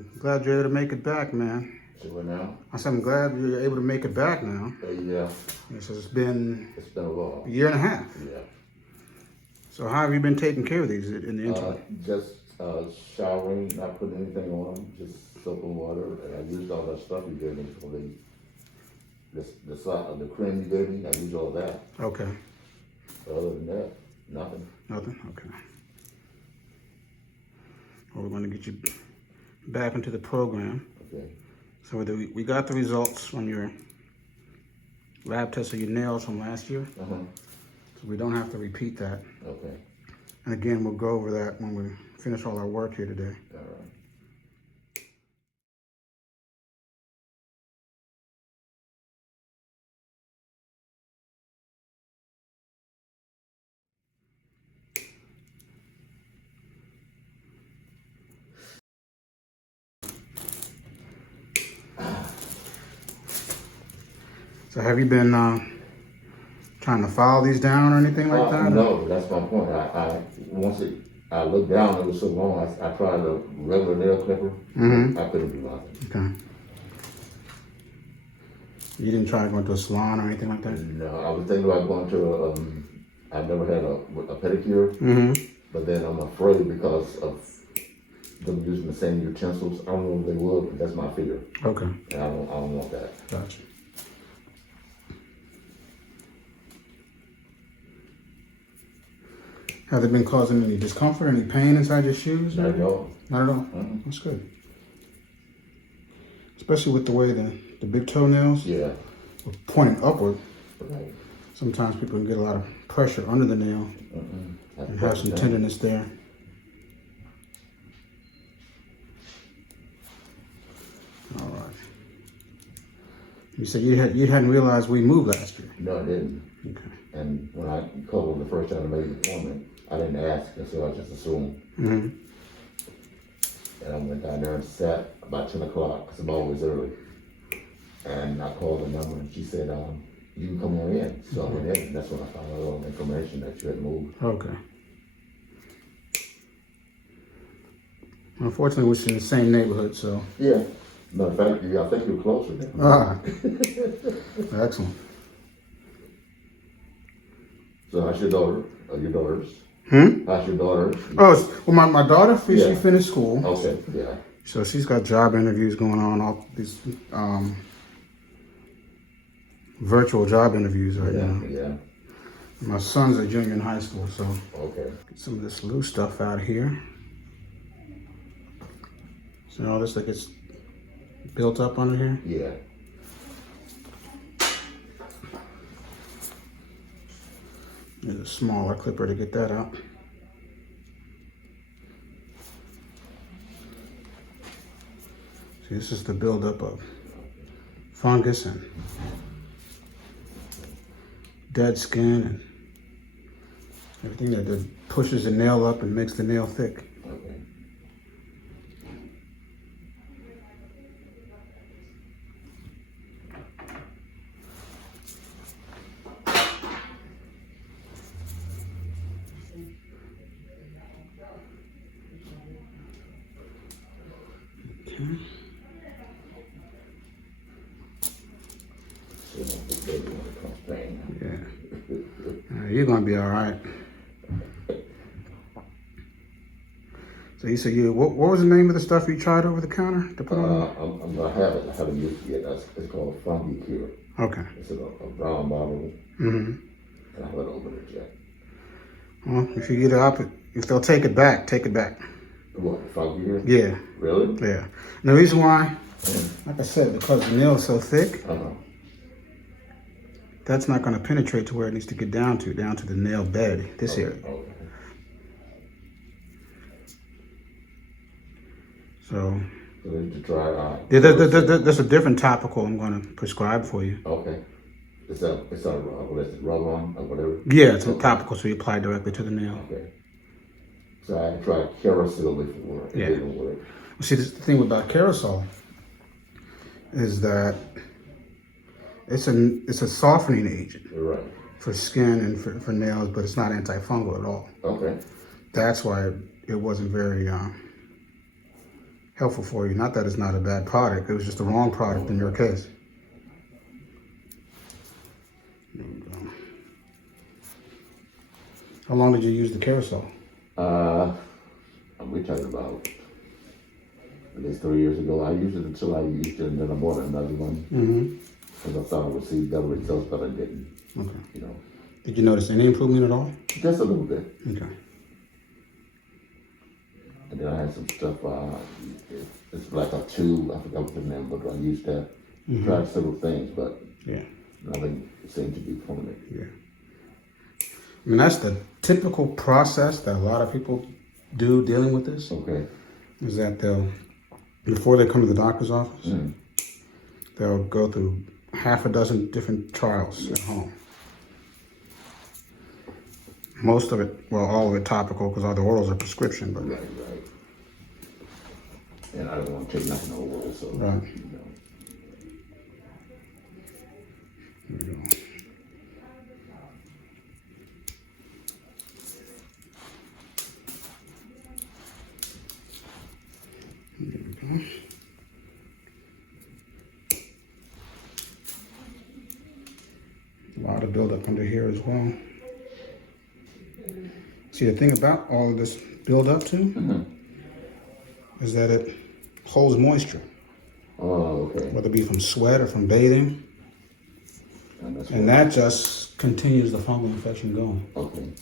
I'm glad you're able to make it back, man. So now? I said I'm glad you're able to make it back now. Yeah. So it's been a while. a year and a half. Yeah. So how have you been taking care of these in the interim? Just showering, not putting anything on them, just soap and water. And I used all that stuff you gave me for the cream you gave me. I used all that. Okay. Other than that, nothing. Nothing? Okay. Well, we're going to get you back into the program. Okay. So we got the results from your lab test of your nails from last year. Uh-huh. So we don't have to repeat that. Okay. And again, we'll go over that when we finish all our work here today. All right. So have you been trying to file these down or anything like that? No, that's my point. I looked down, it was so long, I tried a regular nail clipper. Mm-hmm. I couldn't do nothing. Okay. You didn't try to go to a salon or anything like that? No, I was thinking about going to I've never had a pedicure, Mm-hmm. but then I'm afraid because of them using the same utensils. I don't know if they would, but that's my fear. Okay. And I don't want that. Gotcha. Have they been causing any discomfort, any pain inside your shoes? Not at all. Not at all? Mm-hmm. That's good. Especially with the way the big toenails Yeah. are pointing upward. Right. Sometimes people can get a lot of pressure under the nail and have some tenderness there. All right. You said you hadn't realized we moved last year. No, I didn't. Okay. And when I called the first time I made the appointment, I didn't ask, and so I just assumed. Mm-hmm. And I went down there and sat about 10 o'clock, because I'm always early. And I called the number, and she said, you can come on in. So I went in, and that's when I found out all the information that you had moved. Okay. Unfortunately, we're in the same neighborhood, so. Yeah. Matter of fact, I think you're closer than me. Ah. Excellent. So how's your daughter? Or your daughters? How's your daughter? Oh, well, my daughter, she Yeah. finished school. Okay, yeah. So she's got job interviews going on, all these virtual job interviews right now. Yeah. My son's a junior in high school, so Okay. get some of this loose stuff out here. So all this that gets built up under here. Yeah. There's a smaller clipper to get that out. See, this is the buildup of fungus and dead skin and everything that pushes the nail up and makes the nail thick. Okay. Yeah. You're gonna be all right. So you said what was the name of the stuff you tried over the counter to put on? I'm gonna have it. I haven't used it yet. It's called Fungal Cure. Okay. It's a brown bottle. Mm-hmm. And I haven't opened it yet. Well, if you get it up, if they'll take it back, take it back. What, Fungal Cure? Yeah. Really? Yeah. And the reason why, like I said, because the nail is so thick, that's not going to penetrate to where it needs to get down to the nail bed, this area. Okay. So need to try there's a different topical I'm going to prescribe for you. Okay. It's a what is it, rub-on or whatever? Yeah, it's a topical, so you apply directly to the nail. Okay. So I tried carousel before. It didn't work. See, the thing about carousel is that it's a softening agent Right. for skin and for nails, but it's not antifungal at all. Okay. That's why it wasn't very helpful for you. Not that it's not a bad product. It was just the wrong product in your case. There we go. How long did you use the carousel? We're talking about at least 3 years ago. I used it until I used it, and then I bought another one. Because I thought I would see better results, but I didn't. Okay. You know. Did you notice any improvement at all? Just a little bit. Okay. And then I had some stuff, it's like a tube, I forgot what the name, but I used that. Tried several things, but yeah, nothing seemed to be permanent. Yeah. I mean, that's the typical process that a lot of people do dealing with this. Okay. Is that before they come to the doctor's office, they'll go through half a dozen different trials at home. Most of it, well, all of it topical, because all the orals are prescription. But Right. And I don't want to take nothing over, so, right. you know. There we go. There we go. A lot of buildup under here as well. See, the thing about all of this buildup too is that it holds moisture. Oh, okay. Whether it be from sweat or from bathing. And that just continues the fungal infection going. Okay.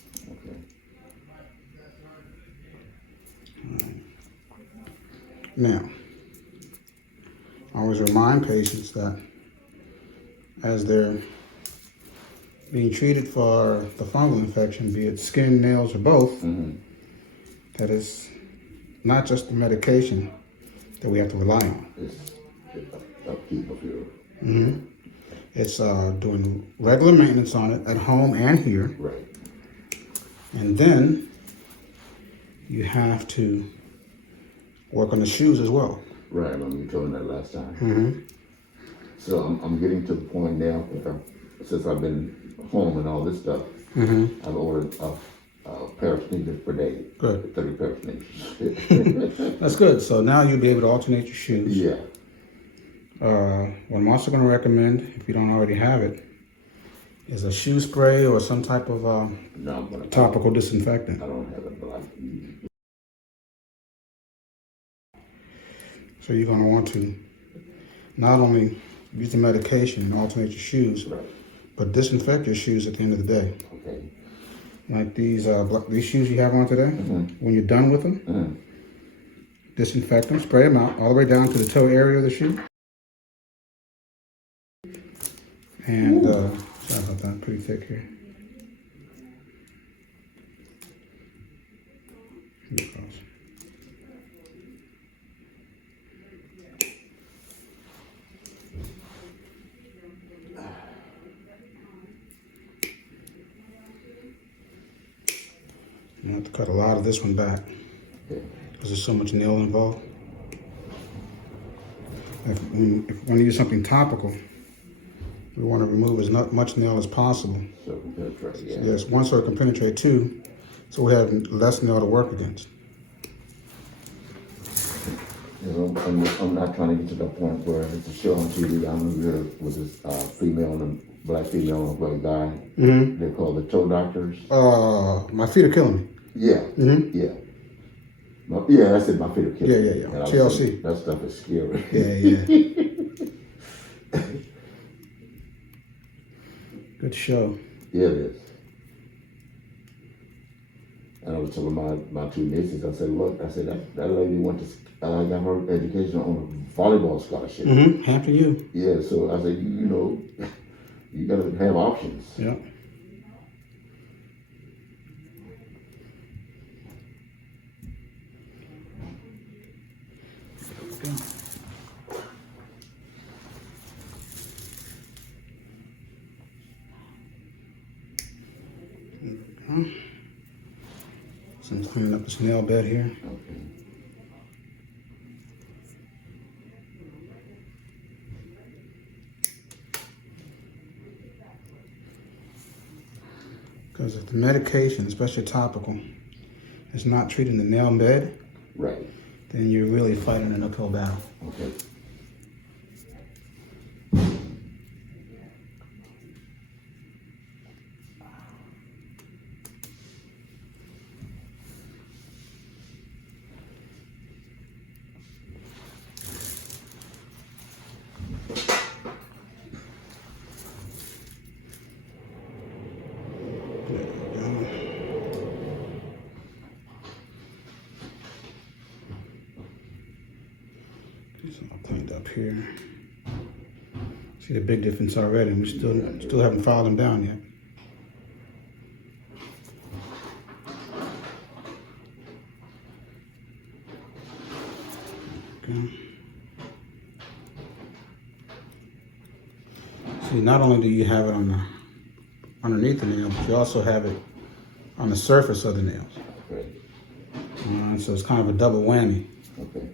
Now, I always remind patients that as they're being treated for the fungal infection, be it skin, nails, or both, that is not just the medication that we have to rely on. It's upkeep of your... It's doing regular maintenance on it at home and here. Right. And then you have to work on the shoes as well. Right, I remember you told me that last time. So I'm getting to the point now, since I've been home and all this stuff, I've ordered a pair of sneakers per day. Good. 30 pair of sneakers. That's good. So now you'll be able to alternate your shoes. Yeah. What I'm also going to recommend, if you don't already have it, is a shoe spray or some type of topical disinfectant. I don't have it, but So you're going to want to not only use the medication and alternate your shoes, but disinfect your shoes at the end of the day. Okay. Like these shoes you have on today, when you're done with them, disinfect them, spray them out all the way down to the toe area of the shoe. And, sorry about that, pretty thick here. Here it goes. You have to cut a lot of this one back because there's so much nail involved. If we want to use something topical, we want to remove as much nail as possible. So it can penetrate, yeah. Yes, one, so it can penetrate, two, so we have less nail to work against. You know, I'm not trying to get to the point where it's a show on TV. I'm here with this female and black female and a white guy. They're called the toe doctors. My feet are killing me. Yeah. Yeah. Yeah, that's it. My feet are killing me. Yeah. PLLC. That stuff is scary. Yeah. Good show. Yeah, it is. And I was telling my two nieces, I said, look, I said, that lady went to, got her education on a volleyball scholarship. Happy you. Yeah, so I said, you know, you gotta have options. Yeah. So I'm cleaning up this nail bed here. Okay. Because if the medication, especially topical, is not treating the nail bed, Right. then you're really fighting an uphill battle. Okay. It's all cleaned up here. See the big difference already. We still haven't filed them down yet. Okay. See, not only do you have it on the underneath the nail, but you also have it on the surface of the nails. Okay. So it's kind of a double whammy. Okay.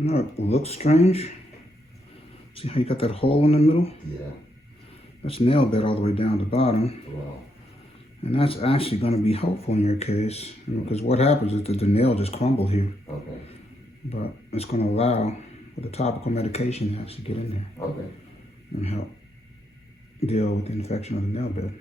know it looks strange. See how you got that hole in the middle? Yeah. That's nail bed all the way down the bottom. Wow. And that's actually going to be helpful in your case, because what happens is that the nail just crumble here. Okay. But it's going to allow for the topical medication to actually get in there. Okay. And help deal with the infection of the nail bed.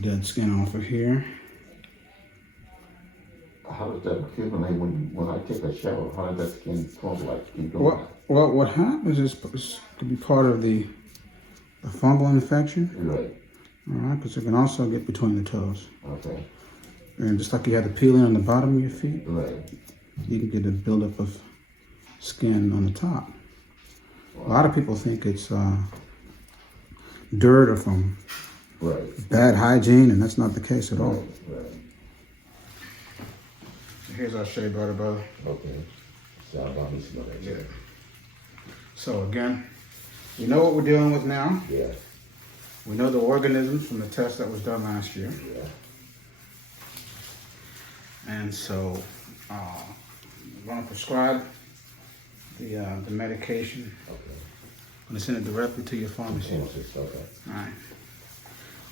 Dead skin off of here. How does that accumulate when I take a shower? How does that skin form like? Well, what happens is it could be part of the fungal infection. Right. All right, because it can also get between the toes. Okay. And just like you have the peeling on the bottom of your feet, Right. you can get a buildup of skin on the top. Wow. A lot of people think it's dirt or from bad hygiene, and that's not the case at all. Right. Here's our shea butter, brother. Okay. So I'll probably smell that. Yeah. So again, we know what we're dealing with now. Yeah. We know the organisms from the test that was done last year. Yeah. And so we're going to prescribe the medication. Okay. I'm going to send it directly to your pharmacy. Okay. All right.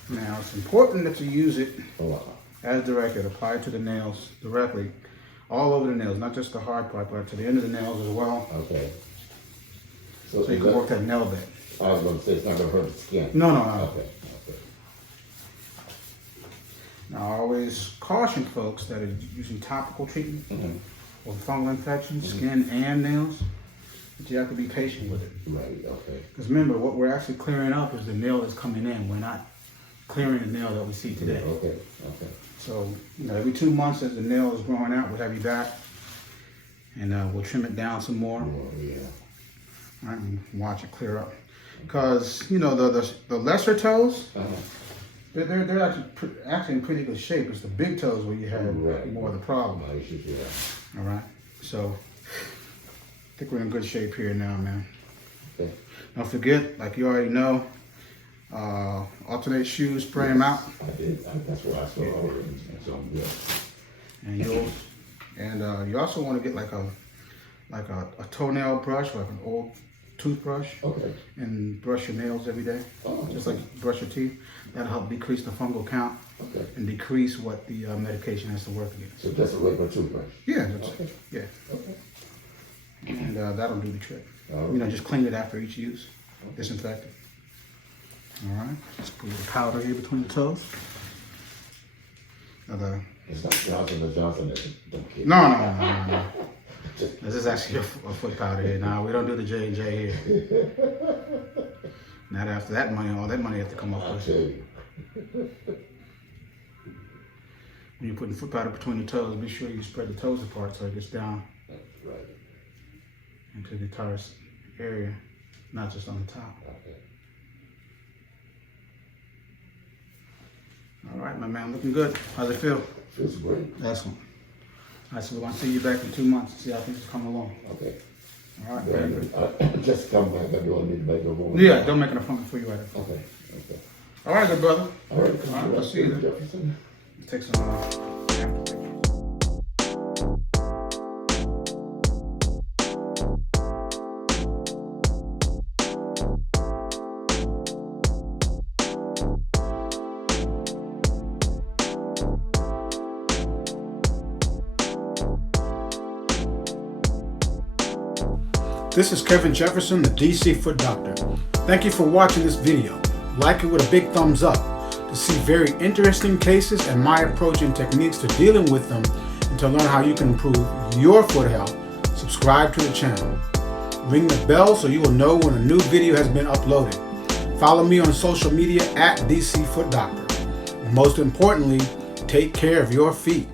Now, it's important that you use it Oh, as directed. Apply it to the nails directly, all over the nails, not just the hard part, but to the end of the nails as well. okay. So you can work that nail bed. I was going to say it's not going to hurt the skin. No. Okay. Now, I always caution folks that are using topical treatment for fungal infections, skin and nails, that you have to be patient with it. Right, okay. Because remember, what we're actually clearing up is the nail that's coming in. We're not clearing the nail that we see today. Okay. So, every 2 months as the nail is growing out, we'll have you back, and we'll trim it down some more. Yeah. All right, and watch it clear up. Because the lesser toes, they're actually in pretty good shape. It's the big toes where you have more of the problem. All right, so I think we're in good shape here now, man. Okay. Don't forget, like you already know, alternate shoes, spray them out. I did. That's what I saw already. So I'm good. And you also want to get like a toenail brush, like an old toothbrush, and brush your nails every day, just like you brush your teeth. That'll help decrease the fungal count and decrease what the medication has to work against. So just a regular toothbrush? Yeah, yeah. And that'll do the trick. Just clean it after each use, disinfect it. All right, just put a little powder here between the toes. It's not Johnson. No. This is actually a foot powder here. Now we don't do the J&J here. Not after that money. All that money has to come up with. When you're putting foot powder between the toes, be sure you spread the toes apart so it gets down into the entire area, not just on the top. All right, my man, looking good. How's it feel? Feels great. Excellent. All right, so we're going to see you back in 2 months to see how things come along. Okay. All right, very good. Just come back. I don't need to make a room. Yeah, don't make an appointment for you right now. Okay. All right, good brother. All right. I'll see you then. Jefferson. Take some This is Kevin Jefferson, the DC Foot Doctor. Thank you for watching this video. Like it with a big thumbs up. To see very interesting cases and my approach and techniques to dealing with them, and to learn how you can improve your foot health, subscribe to the channel. Ring the bell so you will know when a new video has been uploaded. Follow me on social media at DC Foot Doctor. And most importantly, take care of your feet.